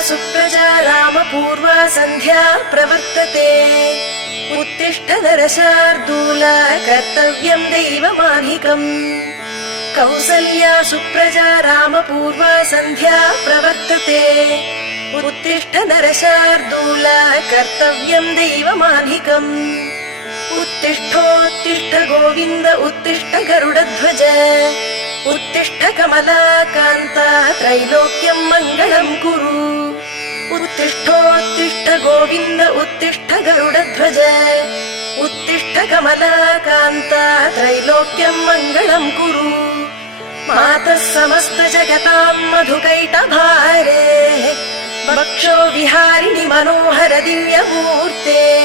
सुप्रजा रामपूर्वा सन्ध्या प्रवर्तते। उत्तिष्ठ नरशार्दूल कर्तव्यम् दैवमाधिकम्। कौसल्या सुप्रजा रामपूर्वा सन्ध्या प्रवर्तते। उत्तिष्ठ नरशार्दूल कर्तव्यम् दैवमाधिकम्। उत्तिष्ठोत्तिष्ठ गोविन्द उत्तिष्ठ गरुडध्वज। उत्तिष्ठ कमलाकान्ता त्रैलोक्यम् मङ्गलम् कुरु। उत्तिष्ठोत्तिष्ठ गोविन्द उत्तिष्ठ गरुडध्वज। उत्तिष्ठ कमलाकान्ता त्रैलोक्यम् मङ्गलम् कुरु। मातः समस्त जगताम् मधुकैटभारे। वक्षो विहारिणि मनोहर दिव्यमूर्ते।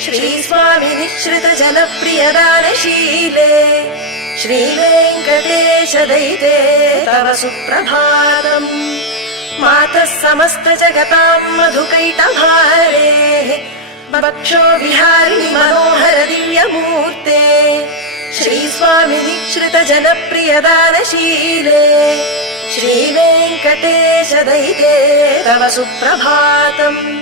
श्रीस्वामि निःश्रित जनप्रियदानशीले। श्रीवेङ्कटेश दयिते तव सुप्रभातम्। मातः समस्त जगताम् मधुकैटभारे। वक्षो विहारिणि मनोहर दिव्यमूर्ते। श्रीस्वामि निःश्रित जनप्रियदानशीले। श्रीवेङ्कटेश दयिते तव सुप्रभातम्।